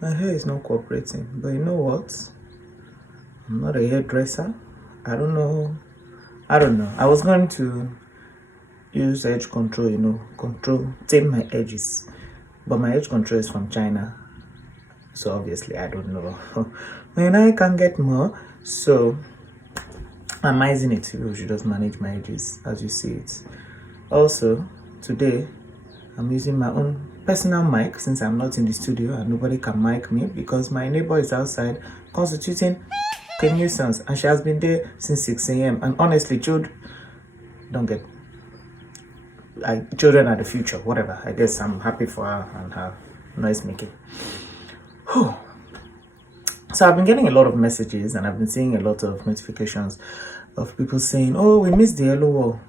My hair is not cooperating, but you know what? I'm not a hairdresser. I don't know. I was going to use edge control, tame my edges. But my edge control is from China. So obviously I don't know. When I can get more. So I'm using it. We should just manage my edges as you see it. Also, today I'm using my own personal mic since I'm not in the studio and nobody can mic me because my neighbor is outside constituting a nuisance and she has been there since 6 a.m. and honestly, children children are the future, whatever. I guess I'm happy for her and her noise making. So I've been getting a lot of messages and I've been seeing a lot of notifications of people saying, oh, we missed the yellow wall.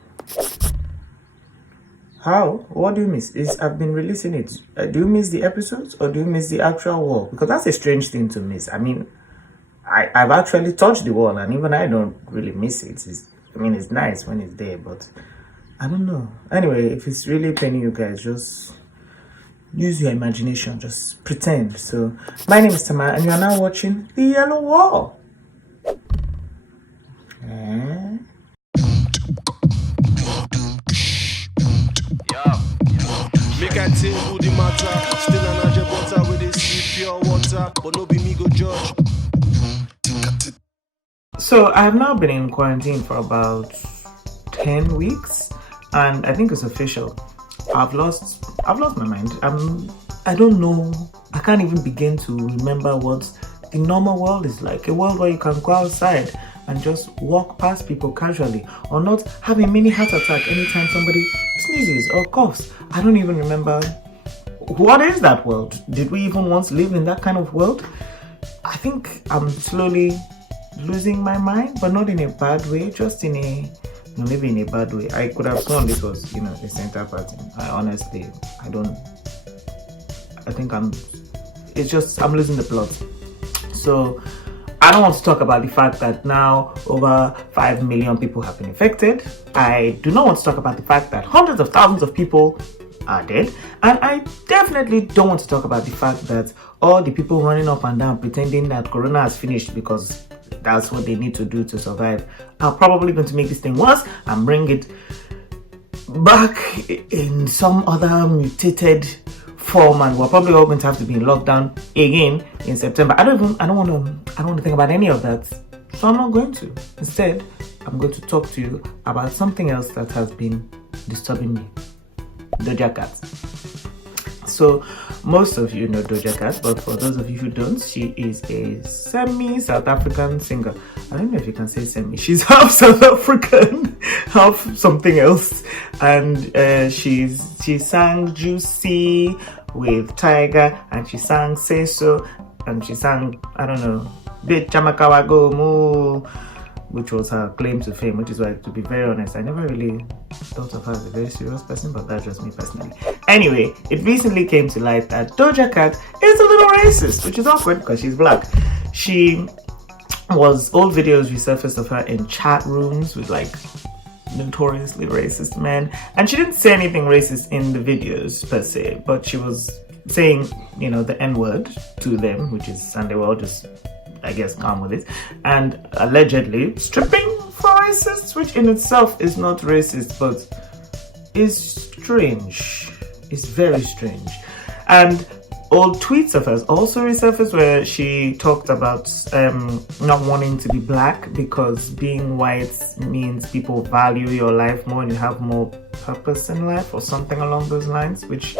How? What do you miss? I've been releasing it. Do you miss the episodes or do you miss the actual wall? Because that's a strange thing to miss. I mean, I've actually touched the wall and even I don't really miss it. It's nice when it's there, but I don't know. Anyway, if it's really paining you guys, just use your imagination. Just pretend. So, my name is Tamara and you are now watching The Yellow Wall. Make I tell you the matter. Still an agent butter with this pure water, but no be me go judge. So I have now been in quarantine for about 10 weeks and I think it's official. I've lost my mind. I don't know. I can't even begin to remember what the normal world is like. A world where you can go outside and just walk past people casually or not have a mini heart attack anytime somebody sneezes or coughs. I don't even remember. What is that world? Did we even once live in that kind of world? I think I'm slowly losing my mind, but not in a bad way, just maybe in a bad way. I could have sworn this was, a center party. I'm losing the plot. So I don't want to talk about the fact that now over 5 million people have been infected. I do not want to talk about the fact that hundreds of thousands of people are dead. And I definitely don't want to talk about the fact that all the people running up and down pretending that Corona has finished because that's what they need to do to survive are probably going to make this thing worse and bring it back in some other mutated form, and we're probably all going to have to be in lockdown again in September. I don't want to think about any of that, so I'm not going to. Instead, I'm going to talk to you about something else that has been disturbing me. Doja Cat. So most of you know Doja Cat, but for those of you who don't, she is a semi-South African singer. I don't know if you can say semi. She's half South African, half something else, and she sang Juicy with Tiger, and she sang Say So, and she sang, I don't know, Bit Chamakawago Moo, which was her claim to fame, which is why, to be very honest, I never really thought of her as a very serious person, but that's just me personally. Anyway, it recently came to light that Doja Cat is a little racist, which is awkward because she's black. Old videos resurfaced of her in chat rooms with notoriously racist men, and she didn't say anything racist in the videos per se, but she was saying, the N-word to them, and they were all just, I guess, calm with it, and allegedly stripping for racists, which in itself is not racist, but is strange. It's very strange. And old tweets of hers also resurfaced where she talked about not wanting to be black because being white means people value your life more and you have more purpose in life or something along those lines, which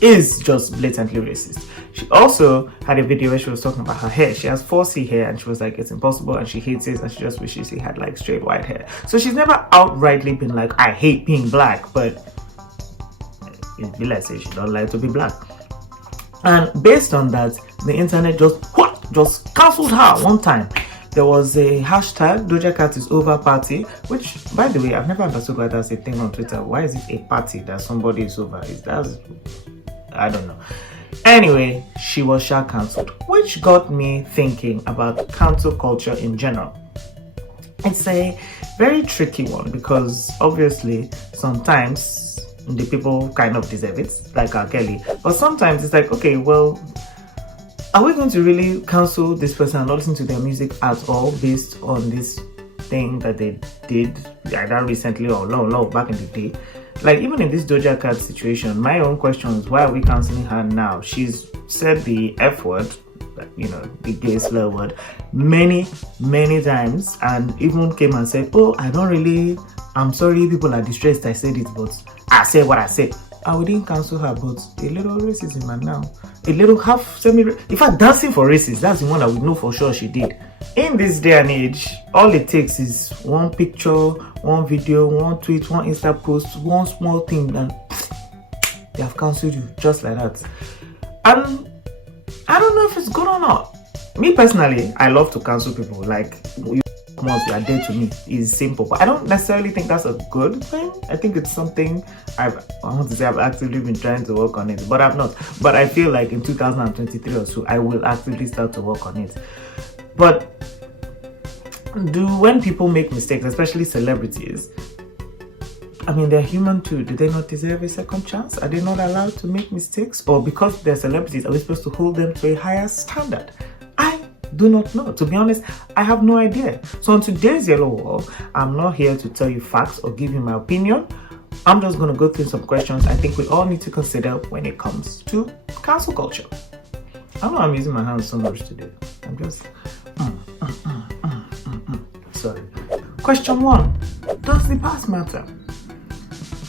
is just blatantly racist. She also had a video where she was talking about her hair. She has 4C hair and she was like, it's impossible and she hates it and she just wishes she had straight white hair. So she's never outrightly been like, I hate being black, but it'd be like say she don't like to be black. And based on that, the internet just cancelled her one time. There was a hashtag Doja Cat is over party, which, by the way, I've never understood why that's a thing on Twitter. Why is it a party that somebody is over? I don't know. Anyway, she was cancelled, which got me thinking about cancel culture in general. It's a very tricky one because obviously sometimes the people kind of deserve it, like R. Kelly, but sometimes it's like, okay, well, are we going to really cancel this person and not listen to their music at all based on this thing that they did either recently or long back in the day? Like, even in this Doja Cat situation, my own question is, why are we canceling her now? She's said the F word, you know, the gay slur word, many times, and even came and said, oh, I'm sorry people are distressed I said it, but I said what I said. I wouldn't cancel her, but a little racism, and now a little half semi, in fact, dancing for racist, that's the one that we know for sure she did. In this day and age, all it takes is one picture, one video, one tweet, one Insta post, one small thing, and they have cancelled you just like that. And I don't know if it's good or not. Me personally, I love to cancel people. Like, once you are dead to me is simple, but I don't necessarily think that's a good thing. I think it's something I've actively been trying to work on it, but I've not. But I feel like in 2023 or so, I will actively start to work on it. But when people make mistakes, especially celebrities, I mean, they're human too. Do they not deserve a second chance? Are they not allowed to make mistakes? Or because they're celebrities, are we supposed to hold them to a higher standard? I do not know. To be honest, I have no idea. So on today's Yellow Wall, I'm not here to tell you facts or give you my opinion. I'm just going to go through some questions I think we all need to consider when it comes to cancel culture. I know I'm using my hands so much today. I'm just... Sorry. Question 1. Does the past matter?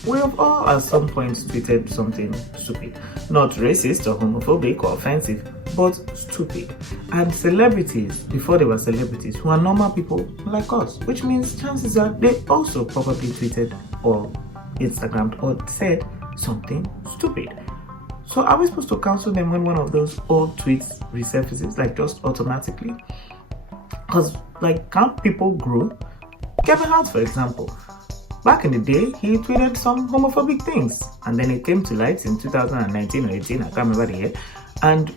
We have all at some point tweeted something stupid. Not racist or homophobic or offensive, but stupid. And celebrities, before they were celebrities, who are normal people like us, which means chances are they also probably tweeted or Instagrammed or said something stupid. So are we supposed to cancel them when one of those old tweets resurfaces, like just automatically? Because, like, can't people grow? Kevin Hart, for example. Back in the day, he tweeted some homophobic things, and then it came to light in 2019 or 18, I can't remember the year, and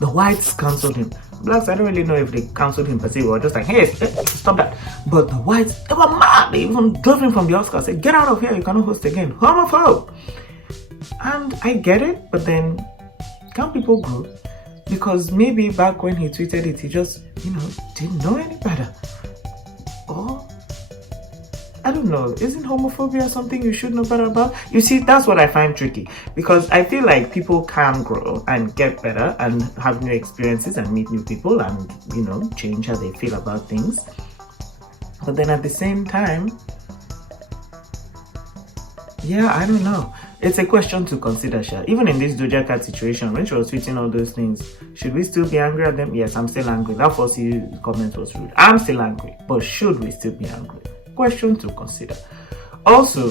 the whites cancelled him. Blacks, I don't really know if they cancelled him per se, or just like, hey, stop that. But the whites, they were mad. They even drove him from the Oscars, said, get out of here, you cannot host again. Homophobe. And I get it, but then can't people grow? Because maybe back when he tweeted it, he just, didn't know any better. Or, I don't know, isn't homophobia something you should know better about? You see, that's what I find tricky, because I feel like people can grow and get better and have new experiences and meet new people and, change how they feel about things. But then at the same time, I don't know. It's a question to consider, Sha. Even in this Doja Cat situation, when she was tweeting all those things, should we still be angry at them? Yes, I'm still angry. That first comment was rude. I'm still angry. But should we still be angry? Question to consider. Also,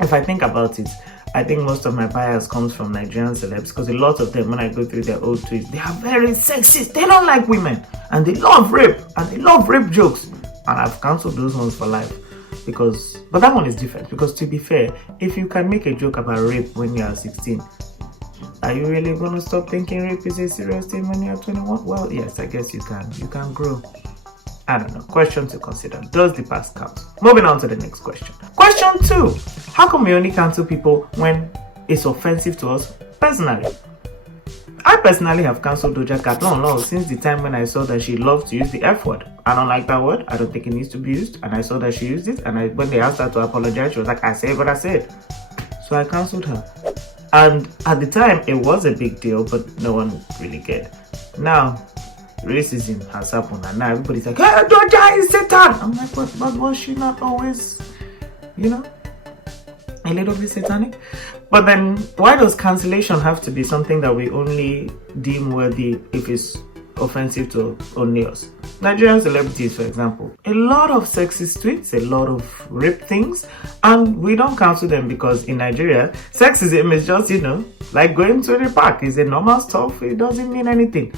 if I think about it, I think most of my bias comes from Nigerian celebs, because a lot of them, when I go through their old tweets, they are very sexist. They don't like women, and they love rape, and they love rape jokes. And I've cancelled those ones for life. But that one is different, because to be fair, if you can make a joke about rape when you are 16, are you really going to stop thinking rape is a serious thing when you are 21? Well, yes, I guess you can. You can grow. I don't know. Question to consider. Does the past count? Moving on to the next question. Question 2. How come we only cancel people when it's offensive to us personally? I personally have cancelled Doja Cat long since the time when I saw that she loved to use the F word. I don't like that word. I don't think it needs to be used. And I saw that she used it. And when they asked her to apologize, she was like, I said what I said. So I cancelled her. And at the time, it was a big deal, but no one really cared. Now, racism has happened, and now everybody's like, hey, Doja is Satan. I'm like, but was she not always, a little bit satanic? But then, why does cancellation have to be something that we only deem worthy if it's offensive to only us? Nigerian celebrities, for example, a lot of sexist tweets, a lot of rape things, and we don't cancel them because in Nigeria, sexism is just, like going to the park. It's a normal stuff. It doesn't mean anything.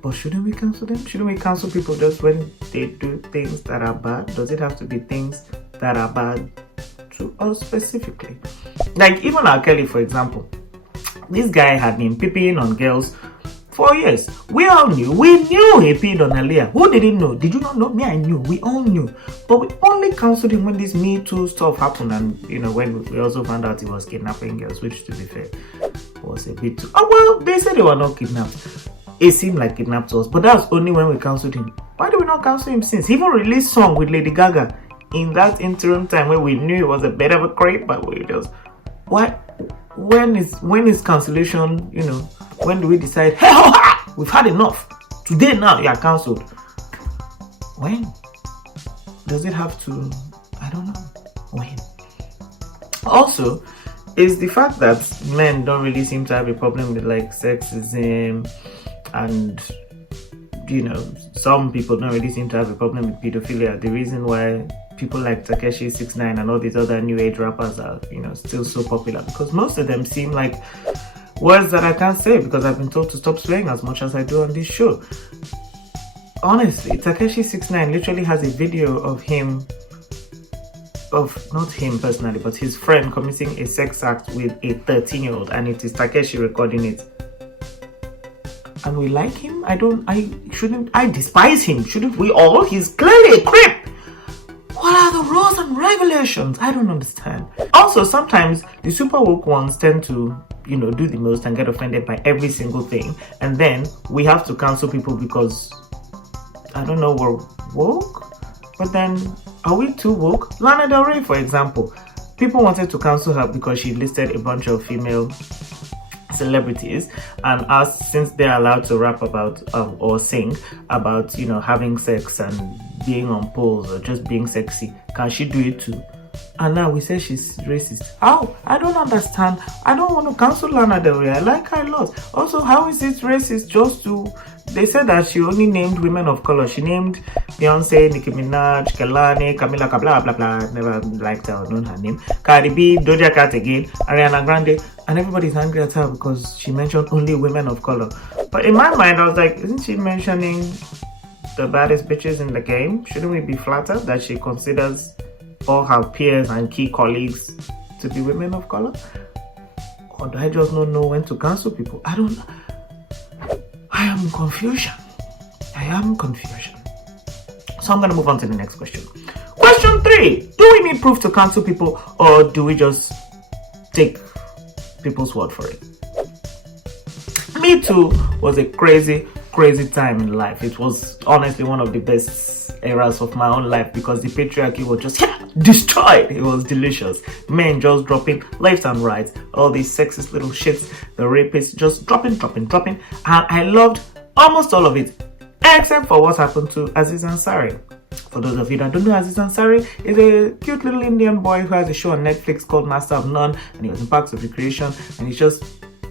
But shouldn't we cancel them? Shouldn't we cancel people just when they do things that are bad? Does it have to be things that are bad to us specifically? Like even R. Kelly, for example. This guy had been peeping on girls for years. We all knew. We knew he peed on Aaliyah. Who didn't know? Did you not know? Me, I knew. We all knew. But we only cancelled him when this Me Too stuff happened, and when we also found out he was kidnapping girls, which to be fair was a bit too... Oh well, they said they were not kidnapped. it seemed like kidnapped us, but that was only when we cancelled him. Why did we not cancel him since? He even released song with Lady Gaga in that interim time where we knew it was a bit of a creep, but we just, why? When is cancellation? You know, when do we decide, hey, we've had enough? Today now you are cancelled. When? Does it have to? I don't know. When? Also, is the fact that men don't really seem to have a problem with like sexism, and you know, some people don't really seem to have a problem with pedophilia, the reason why people like Takeshi 69 and all these other new age rappers are, you know, still so popular, because most of them seem like words that I can't say because I've been told to stop swearing as much as I do on this show. Honestly, Takeshi 69 literally has a video of him, of not him personally, but his friend committing a sex act with a 13-year-old, and it is Takeshi recording it. And we like him? I despise him. Shouldn't we all? He's clearly a creep. What are the rules and regulations? I don't understand. Also, sometimes the super woke ones tend to, you know, do the most and get offended by every single thing. And then we have to cancel people because, I don't know, we're woke? But then, are we too woke? Lana Del Rey, for example. People wanted to cancel her because she listed a bunch of female celebrities and asked, since they're allowed to rap about or sing about, you know, having sex and being on poles or just being sexy, can she do it too? And now we say she's racist. How? I don't understand. I don't want to cancel Lana Del Rey. I like her a lot. Also, how is it racist just to... They said that she only named women of color. She named Beyonce, Nicki Minaj, Kelani, Camila, blah, blah, blah. Never liked her or known her name. Cardi B, Doja Cat again, Ariana Grande. And everybody's angry at her because she mentioned only women of color. But in my mind, I was like, isn't she mentioning the baddest bitches in the game? Shouldn't we be flattered that she considers all her peers and key colleagues to be women of color? Or do I just not know when to cancel people? I don't know. I am confusion. So I'm going to move on to the next question. Question 3. Do we need proof to cancel people, or do we just take people's word for it? Me Too was a crazy time in life. It was honestly one of the best eras of my own life because the patriarchy was just destroyed. It was delicious. Men just dropping left and right. All these sexist little shits. The rapists just dropping. And I loved almost all of it, except for what happened to Aziz Ansari. For those of you that don't know, Aziz Ansari is a cute little Indian boy who has a show on Netflix called Master of None, and he was in Parks of Recreation, and he's just,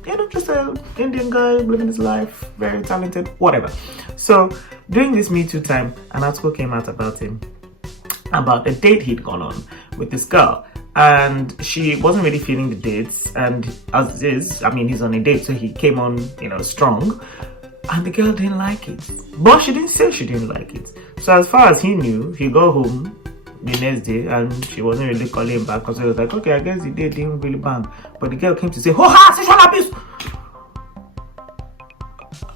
you know, just an Indian guy living his life, very talented, whatever. So during this Me Too time, an article came out about him, about a date he'd gone on with this girl, and she wasn't really feeling the dates, and as is, I mean, he's on a date, so he came on, you know, strong, and the girl didn't like it, but she didn't say she didn't like it. So as far as he knew, he got home the next day and she wasn't really calling him back because he was like, okay, I guess the date didn't really bang. But the girl came to say, oh, sexual abuse.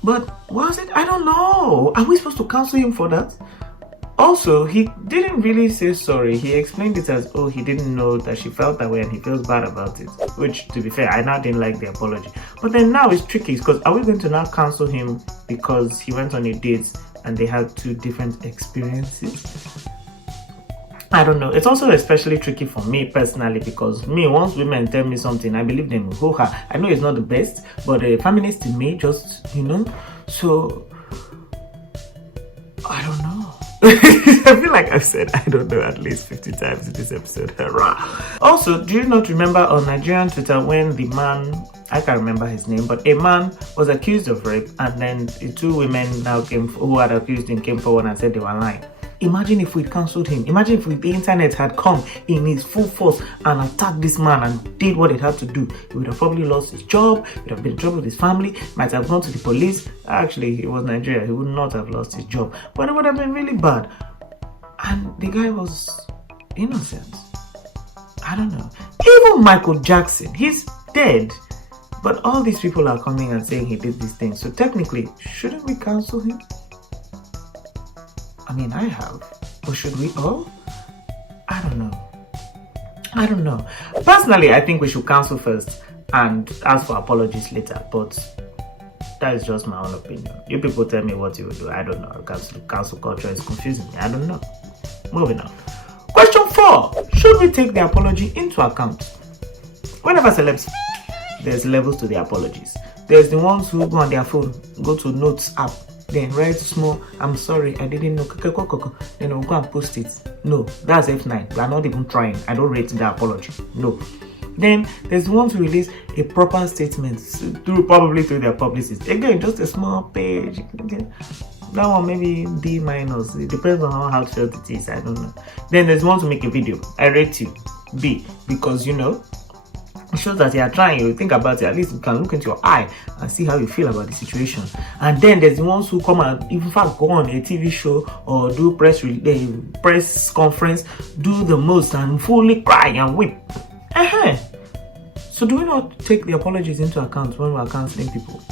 But was it? I don't know. Are we supposed to cancel him for that? Also, he didn't really say sorry. He explained it as, oh, he didn't know that she felt that way and he feels bad about it. Which, to be fair, I now didn't like the apology. But then now it's tricky because are we going to now cancel him because he went on a date and they had 2 different experiences? I don't know. It's also especially tricky for me personally because me, once women tell me something, I believe them. I know it's not the best, but a feminist in me just, you know, so I don't know. I feel like I've said I don't know at least 50 times in this episode. Hurrah. Also, do you not remember on Nigerian Twitter when the man, I can't remember his name, but a man was accused of rape and then the 2 women now who had accused him came forward and said they were lying. Imagine if we cancelled him. Imagine if the internet had come in its full force and attacked this man and did what it had to do. He would have probably lost his job, he would have been in trouble with his family, might have gone to the police. Actually, he was Nigeria, he would not have lost his job. But it would have been really bad. And the guy was innocent. I don't know. Even Michael Jackson, he's dead. But all these people are coming and saying he did these things. So technically, shouldn't we cancel him? I mean, I have. Or should we all? I don't know. Personally, I think we should cancel first and ask for apologies later. But That is just my own opinion. You people tell me what you will do. I don't know. Cancel culture is confusing me. I don't know. Moving on. Question 4. Should we take the apology into account? Whenever celebs, there's levels to the apologies. There's the ones who go on their phone, go to Notes app, then write small, I'm sorry, I didn't know, then they'll go and post it. No, that's F9. We are not even trying. I don't rate the apology. No. Then there's the ones who release a proper statement probably through their publicists. Again, just a small page. Again, that one maybe B minus. It depends on how heartfelt it is. I don't know. Then there's one to make a video. I rate you B because it shows that you are trying. You think about it. At least you can look into your eye and see how you feel about the situation. And then there's the ones who come and, in fact, go on a TV show or do press conference, do the most and fully cry and weep. So do we not take the apologies into account when we are counseling people?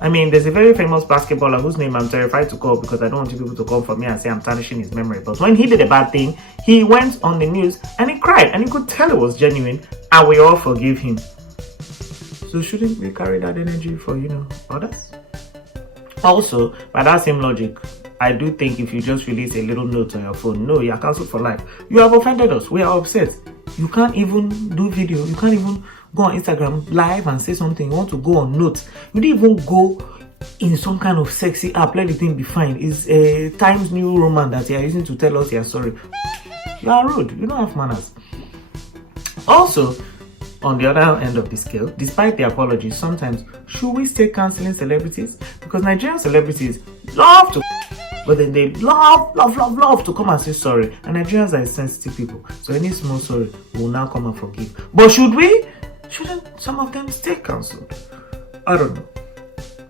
I mean, there's a very famous basketballer whose name I'm terrified to call because I don't want you people to come for me and say I'm tarnishing his memory. But when he did a bad thing, he went on the news and he cried and you could tell it was genuine and we all forgive him. So shouldn't we carry that energy for, others? Also, by that same logic, I do think if you just release a little note on your phone, no, you're cancelled for life. You have offended us. We are upset. You can't even do video. You can't even go on Instagram live and say something. You want to go on notes. You didn't even go in some kind of sexy app. Let the thing be fine. It's a Times New Roman that you are using to tell us you're sorry. You are rude. You don't have manners. Also, on the other end of the scale, despite the apologies, sometimes should we stay cancelling celebrities? Because Nigerian celebrities love to, but then they love to come and say sorry. And Nigerians are sensitive people, so any small sorry will now come and forgive. But should we? Shouldn't some of them stay cancelled? I don't know.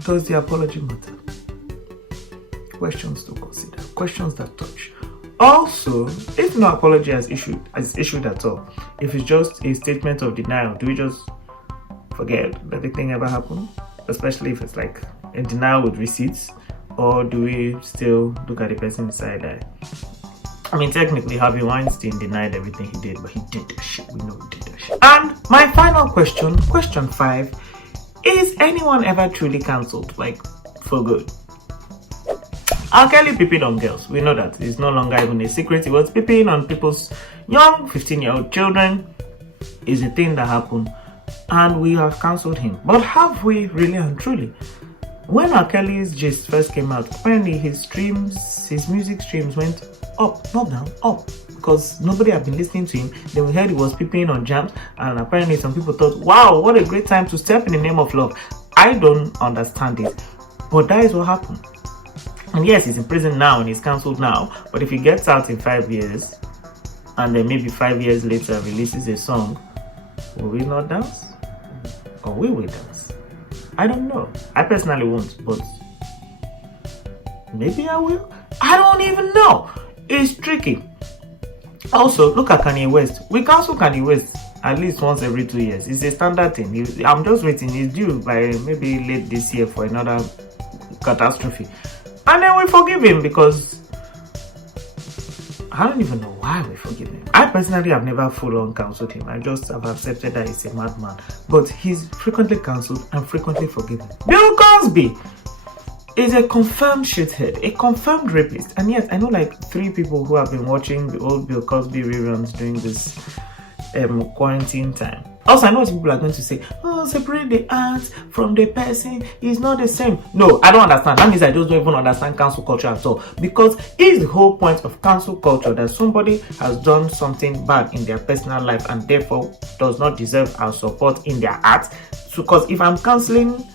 Does the apology matter? Questions to consider. Questions that touch. Also, if no apology is issued at all, if it's just a statement of denial, do we just forget that the thing ever happened? Especially if it's like a denial with receipts, or do we still look at the person beside that? I mean, technically, Harvey Weinstein denied everything he did, but he did that shit. We know he did that shit. And my final question, question 5, is anyone ever truly cancelled, like for good? R. Kelly peeping on girls. We know that. It's no longer even a secret. He was peeping on people's young 15-year-old children. Is a thing that happened. And we have cancelled him. But have we really and truly? When R. Kelly's gist first came out, apparently his music streams went up, not down, up. Because nobody had been listening to him. Then we heard he was peeping on jams. And apparently some people thought, wow, what a great time to step in the name of love. I don't understand it. But that is what happened. And yes, he's in prison now and he's cancelled now. But if he gets out in 5 years, and then maybe 5 years later releases a song, will we not dance? Or will we dance? I don't know. I personally won't, but maybe I will. I don't even know. It's tricky. Also, look at Kanye West. We cancel Kanye West at least once every 2 years. It's a standard thing. I'm just waiting. He's due by maybe late this year for another catastrophe. And then we forgive him because I don't even know why we forgive him. I personally have never full-on cancelled him. I just have accepted that he's a madman. But he's frequently cancelled and frequently forgiven. Bill Cosby is a confirmed shithead, a confirmed rapist. And yet, I know like 3 people who have been watching the old Bill Cosby reruns during this quarantine time. Also, I know what people are going to say, oh, separate the art from the person is not the same. No, I don't understand. That means I just don't even understand cancel culture at all. Because it's the whole point of cancel culture that somebody has done something bad in their personal life and therefore does not deserve our support in their art. So, because if I'm canceling,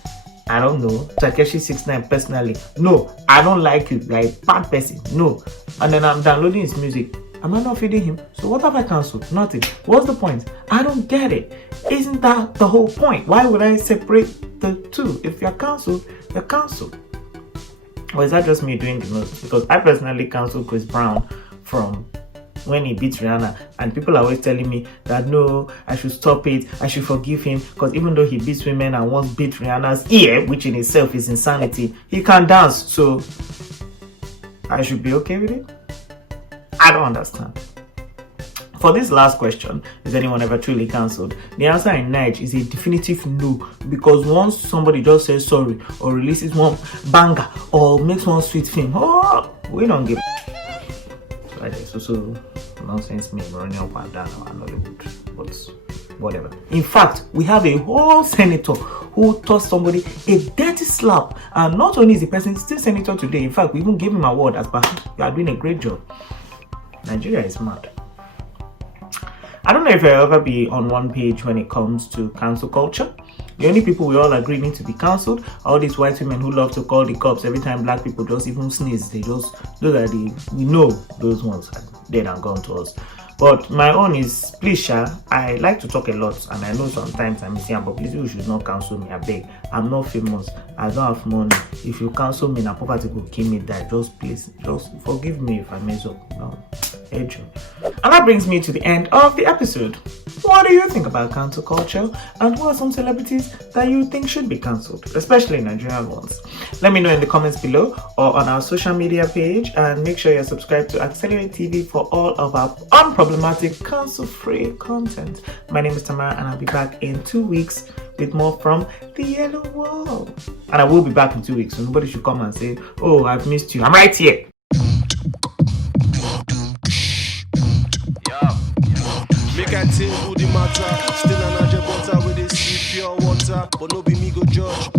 I don't know, Takeshi 69 personally, no, I don't like you, you're a bad person, no. And then I'm downloading his music. Am I not feeding him? So what have I cancelled? Nothing. What's the point? I don't get it. Isn't that the whole point? Why would I separate the two? If you're cancelled, you're cancelled. Or is that just me doing the most? Because I personally cancelled Chris Brown from when he beat Rihanna, and people are always telling me that no, I should stop it, I should forgive him, because even though he beats women and once beat Rihanna's ear, which in itself is insanity, he can dance, so I should be okay with it? I don't understand. For this last question, is anyone ever truly cancelled? The answer in Nige is a definitive no, because once somebody just says sorry or releases one banger or makes one sweet film, we don't give. So nonsense me running up and down our Nollywood, but whatever. In fact, we have a whole senator who taught somebody a dirty slap, and not only is the person still senator today, in fact, we even gave him an award as perhaps you are doing a great job. Nigeria is mad. I don't know if I'll ever be on one page when it comes to cancel culture. The only people we all agree need to be cancelled are all these white women who love to call the cops every time black people just even sneeze. We know those ones are dead and gone to us. But my own is, please, Sha, I like to talk a lot, and I know sometimes I'm missing, but please, you should not cancel me, I beg. I'm not famous, I don't have money. If you cancel me, now poverty will kill me, that just please, just forgive me if I mess up. No, and that brings me to the end of the episode. What do you think about cancel culture, and who are some celebrities that you think should be cancelled, especially Nigerian ones? Let me know in the comments below or on our social media page, and make sure you're subscribed to Accelerate TV for all of our unproblematic cancel-free content. My name is Tamara, and I'll be back in 2 weeks with more from the Yellow Wall. And I will be back in 2 weeks, so nobody should come and say, oh, I've missed you. I'm right here. Make I tell you the matter. Still an agent with this pure water, but no be me go judge.